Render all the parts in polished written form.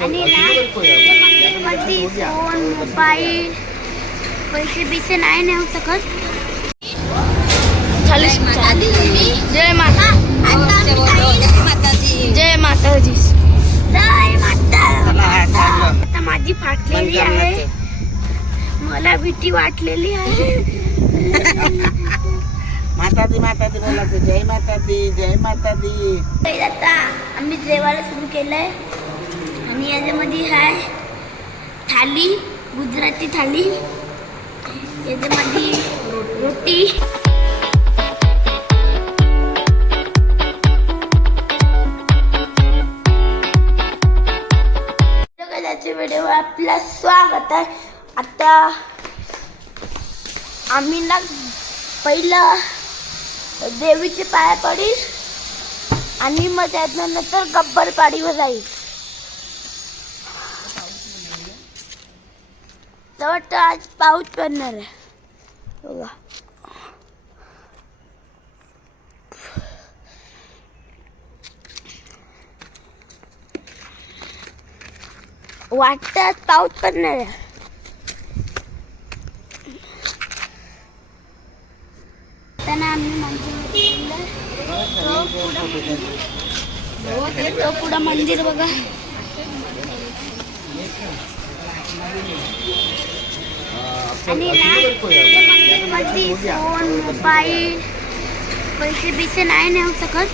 आणि ना मंदिरमध्ये फोन मोबाईल पैसे बिसे नाही नेऊ शकत. जय माता, जय माताजी, जय माता. आता माझी फाटलेली आहे, मला भीती वाटलेली आहे. माता दी बोलायचं. जय माता दी, जय माता दी. आता आम्ही जेवायला सुरू केलंय आणि याच्यामध्ये आहे थाली, गुजराती थाली. याच्यामध्ये रोटी, व्हिडिओ आपलं स्वागत आहे. आता आम्ही ना पहिलं देवीचे पाया पडील आणि मग त्याच्यानंतर गब्बर पाडीवर जाईल. तर आज पाऊस पडणार आहे बघा. वाटतं पाऊस पडणार आहे. त्यांना आम्ही तो पुढं मंदिर बघा. आणि ना मंदिरमध्ये फोन मोबाईल पैसे बिसे नाही नेऊ शकत.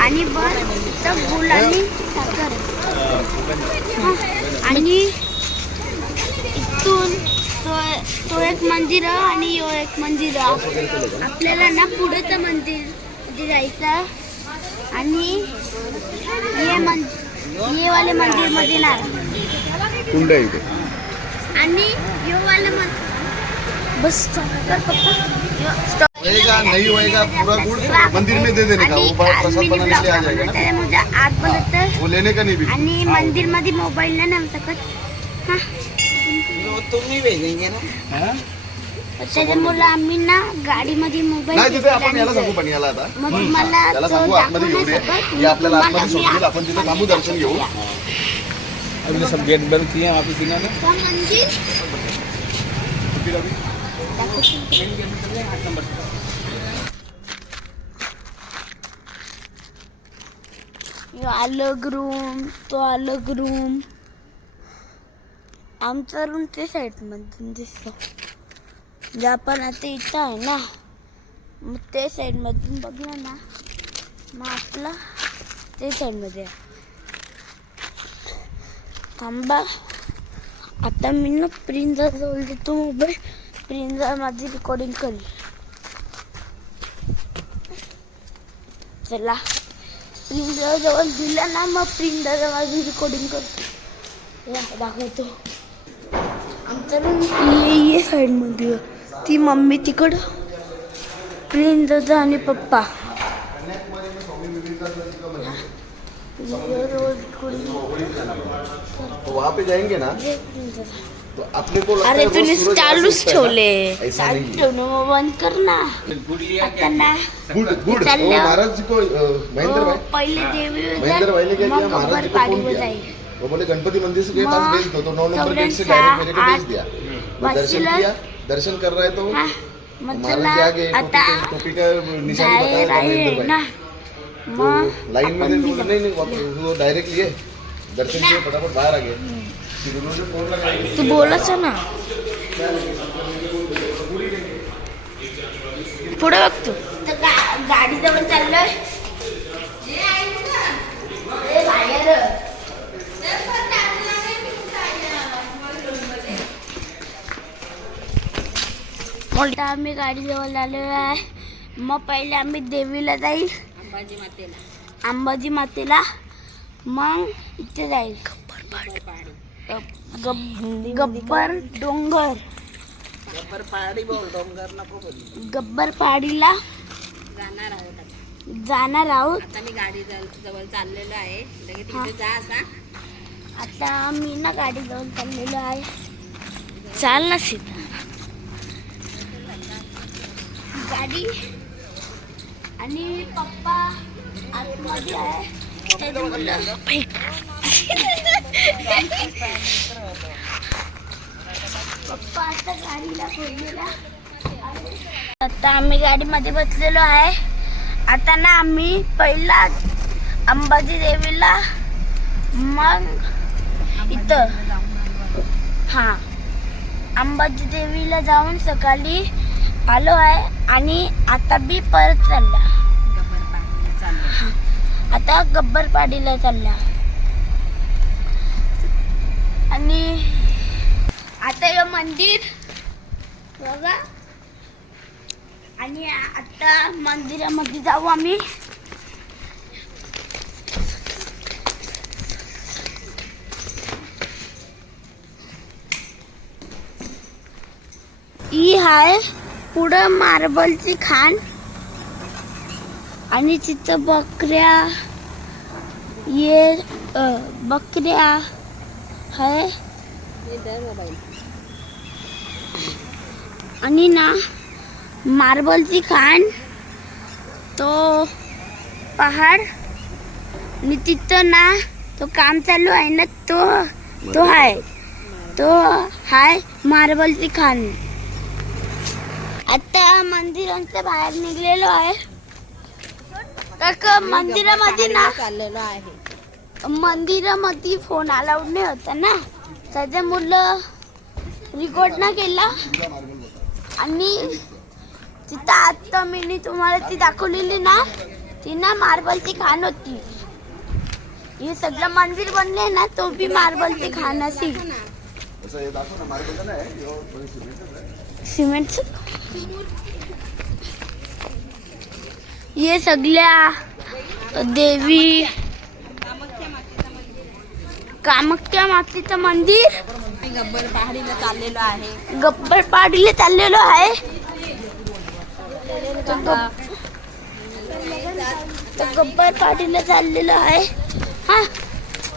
आणि बस तर गुळ आणि साखर. आणि इथून तो एक मंदिर आणि यो एक मंदिर. आपल्याला ना पुढचं मंदिर जायचं आणि ये वाले मंदिर मध्ये ना आणि यो वाले बस होएगा नहीं होएगा पूरा गुड़ मंदिर में दे देने का. वो प्रसाद बनाने के लिए आ जाएगा ना. मुझे आत बनत वो लेने का नहीं भी. आणि मंदिर मध्ये मोबाईल नाही नेऊ शकत. हा तुम्ही भेजेंगे ना. त्याच्यामुळे आम्ही ना गाडीमध्ये मोबाईल नाही तिथे आपण याला सांगू पण याला आता मग मला याला सांगू आतमध्ये घेऊन ये. हे आपल्याला आतमध्ये सोडतील. आपण तिथे थांबू दर्शन घेऊ. हमने सब गेट बंद किए हैं वापस इन्होंने. मंदिर अलग रूम, तो अलग रूम. आमचा रूम ते साईड मधून दिसतो. जे आपण आता इथं आहे ना, मग ते साईड मधून बघलं ना, मग आपला ते साईड मध्ये थांबा. आता मी ना प्रिन्सला जवळ देतो मोबाईल. प्रिन्सला माझी रेकॉर्डिंग करेल. चला प्रिन्सला जवळ दिला ना, मग प्रिन्सला माझी रेकॉर्डिंग करतो. दाखवतो. आमचा रूम ये साईड मध्ये. ती मम्मी तिकडं, प्रिन्स आणि पप्पा. तो वहाँ पे जाएंगे ना तो अपने को लगता अरे है वो तूने सूरज चालूच ऐसे उगता है ठेवले. ना. ऐसा नहीं है. मग बंद कर ना. आता ना गुड गुड. चल वो ना. महाराज जी को महेंद्र भाई पहिले देवी महेंद्र भाई ने क्या किया, मग महाराज गब्बर जी को फोन पाडीवर किया. जाईल. वो बोले गणपति मंदिर से के पास मग भेज दो. तो 9 नंबर गेट से 94, डायरेक्ट मेरे को भेज 8 दिया. वो दर्शन वाशीला. किया. दर्शन कर रहा है तो हा मग महाराज चला जी आगे आता टोपी का निशानी बाहेर बताया आहे महेंद्र ना. भाई. मग तो लाइन में आपण थे तो भी नहीं वो डायरेक्ट लिए दर्शन किए फटाफट बाहर आ गए. फिर उन्होंने फोन लगाया. तू बोलायचं ना. पुढे बघतो. गाडी जवळ चाललोय. मोठा आम्ही गाडी जवळ आलेलो आहे. मग पहिले आम्ही देवीला जाईल, अंबाजी मातेला. मग इथे जाईल गब्बर डोंगर. गब्बर पहाडी बोल, डोंगर नको बोल. गब्बर पहाडीला जाणार आहोत. आता मी गाडी जवळ चाललेलो आहे. लगेच हा. तिथे जा असा. आता मी ना गाडी जवळ चाललेलो आहे. चाल ना सीता गाडी. आणि पप्पा आतमध्ये आहे. त्याची मुलं पप्पा आता गाडीला फोडलेला. आता आम्ही गाडीमध्ये बसलेलो आहे. आता ना आम्ही पहिला अंबाजी देवीला, मग इथं अंबाजी देवीला जाऊन सकाळी आलो आहे आणि आता बी परत चालला. आता गब्बरपाडीला चालला. आणि आता हे मंदिर बघा. आणि आता मंदिरामध्ये जाऊ आम्ही. ही आहे पुढं मार्बलची खाण आणि तिथं बकऱ्या बकऱ्या आहे. आणि ना मार्बलची खाण, तो पहाड आणि तिथं ना तो काम चालू आहे ना, तो हाय मार्बलची खाण. आता मंदिरांच्या बाहेर निघलेलो आहे. मंदिरामध्ये ना चाललेलो आहे. मंदिरामध्ये फोन अलाउड नाही होता ना, त्याच्या मुलं रेकॉर्ड ना केला. आणि तिथं आता मी तुम्हाला ती दाखवलेली ना, ती ना मार्बलची खाण होती. हे सगळं मंदिर बनले ना, तो बी मार्बलची खाण अशी. सिमेंट हे सगळ्या देवी कामाख्या मातेचं मंदिर. गब्बरपहाडीला चाललेलो आहे. गब्बरपाडीला चाललेलो आहे. गब्बरपाडीला चाललेलो आहे. हा,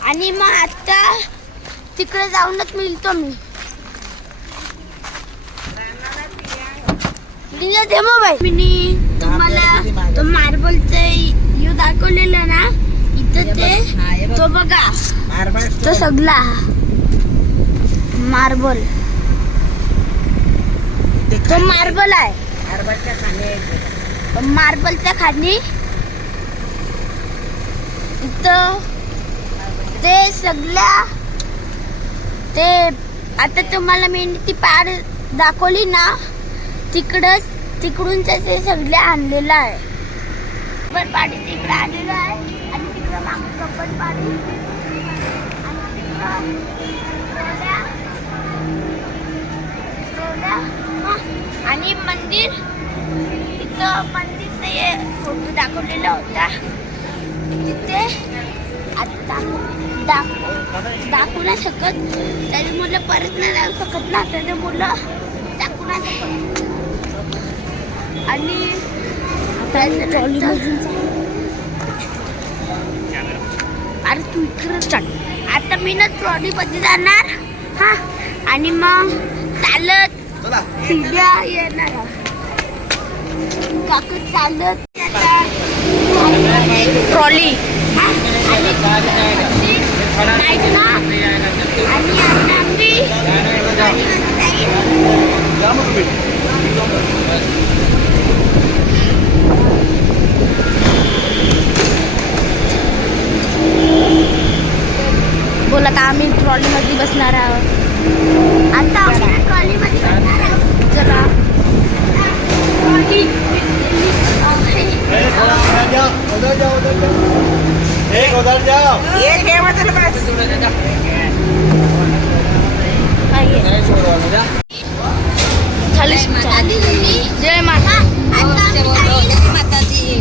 आणि मग आता तिकडे जाऊनच मिळतो मी. दे मोबाईल. मी तुम्हाला तो मार्बलचं यू दाखवलेलं ना, इथं ते तो बघा, तो सगळा मार्बल, तो मार्बल आहे. मार्बलच्या खाली इथं ते सगळ्या ते आता तुम्हाला मी ती पाड दाखवली ना, तिकडून ते सगळे आणलेलं आहे. गब्बरपाडी तिकडे आलेलं आहे आणि तिकडं मागं गब्बरपाडी आणि मंदिर. इथं मंदिरचा फोटो दाखवलेला होता. तिथे आता दाखवू नाही शकत, त्याची मुलं परत नाही जाऊ शकत ना, त्याची मुलं दाखवू नाही शकत. आणि अरे तू इकडे चल. आता मी ना ट्रॉलीमध्ये जाणार. हा, आणि मग चालत सीड्या येणार. काकू चालत ट्रॉली आणि बोला आता आम्ही ट्रॉलीमध्ये बसणार आहोत. आता आम्ही ट्रॉलीमध्ये बसणार आहोत. चला जय माता.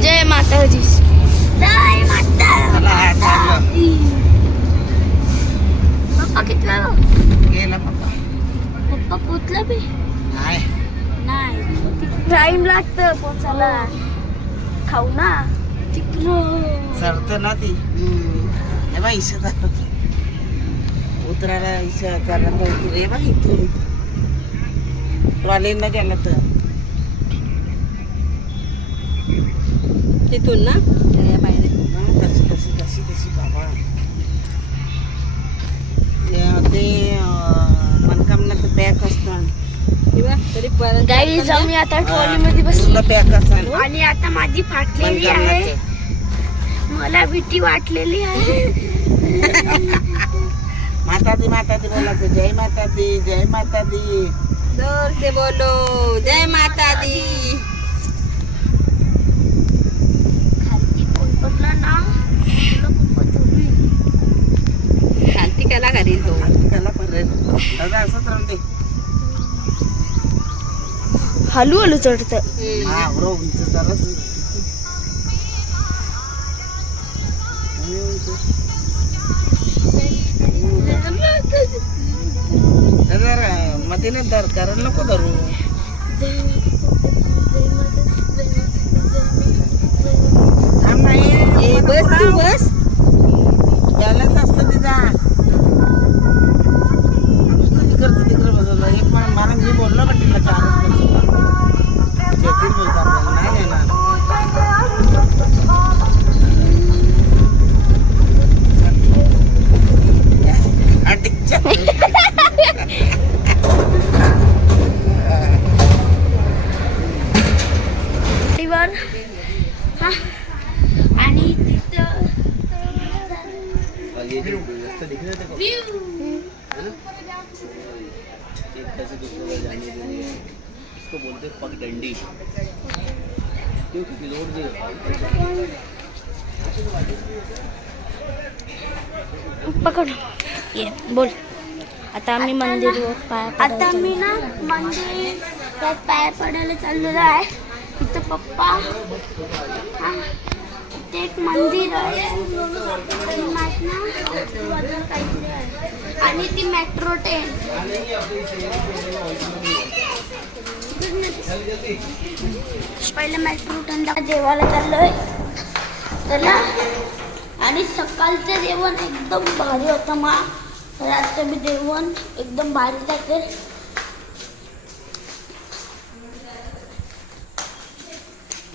जय माताजी. जय माता. पप्पा कितला गेला पप्पा. पप्पा पोचला बी नाही. टाइम लागतं पोचायला. खाऊ ना तिकडं सरत ना ती. इशा उतरायला इशा करायला रे बा. इथून ट्रॉलीनं गेलं तर तिथून ना बाहेर ते मनकामनाचं पॅक असतं किंवा तरी परत गाईज आम्ही आता ट्रॉलीमध्ये बसलो पॅक असतं आणि आता माझी फाटलेली आहे. मला भीती वाटलेली आहे. माता दी बोलायचं जय माता दी जय माता दी. जोर से बोलो जय माता दी. खालती कोण पडला ना तुला पप्पा धरून. खालती कला करील तो. त्याला पर्यंत दादा असंच राहते. हलू हलू चढत. हा बरो उंच चालत मध्ये नाही धर कारण नको धरू. थांब नाही बस तू बस. बॅलन्स असतं तिचा नुसतं तिकडे बसवलं. एक मला मी बोललो का तिला 4 जेटीन बोलतो आपल्याला नाही येणार. आणि तिथं बोलते पगडंडी लोड दे. पकड ये बोल. आता आम्ही मंदिर आता मी ना मंदिर पाय पडायला चाललेलो आहे. इथं पप्पा इथे एक मंदिर आहे काहीतरी आहे आणि ती मेट्रो ट्रेन. पहिले मेट्रो ट्रेन जेवायला चाललोय त्याला. आणि सकाळचं जेवण एकदम भारी होतं. मग रात्री बी जेवण एकदम भारी जाते.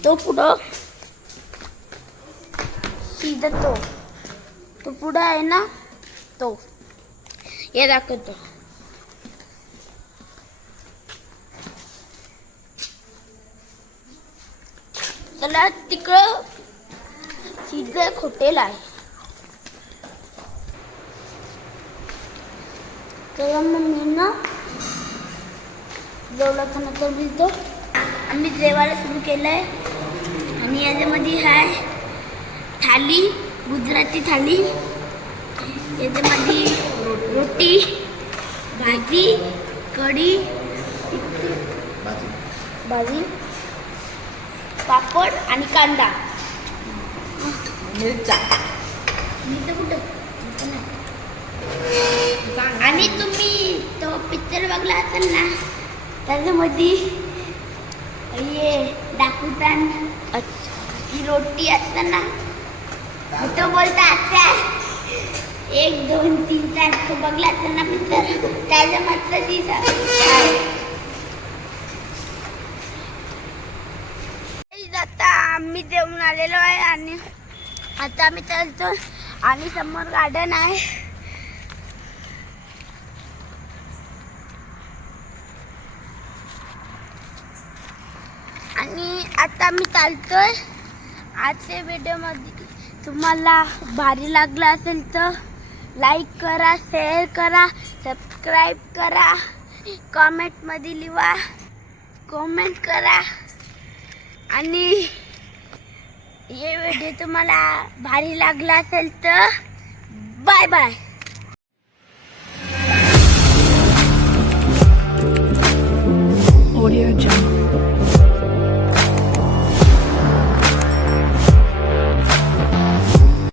तो पुढं सीधा तो पुढं आहे ना तो हे दाखवतो. त्याला तिकडं सीधं एक हॉटेल आहे. तर मग मी ना जेवल्याच्या नंतर भिजतो. आम्ही जेवायला सुरू केलं आहे. आणि याच्यामध्ये आहे थाली, गुजराती थाली. याच्यामध्ये रोटी, भाजी, कढी, भाजी, पापड आणि कांदा, मिरचा. आणि तुम्ही तो पिक्चर बघला असेल ना त्याच्यामध्ये ये दाखवताना ही रोटी असताना तो बोलतात 1 2 3 4 तो बघला असेल ना पिक्चर त्याच्या मधलं आता आम्ही जेवून आलेलो आहे. आणि आता आम्ही चालतो आणि समोर गार्डन आहे. आणि आता मी चालतोय. आजच्या व्हिडिओमध्ये तुम्हाला भारी लागला असेल तर लाईक करा, शेअर करा, सबस्क्राईब करा, कमेंटमध्ये लिहा, कमेंट करा. आणि हे व्हिडिओ तुम्हाला भारी लागला असेल तर बाय बाय.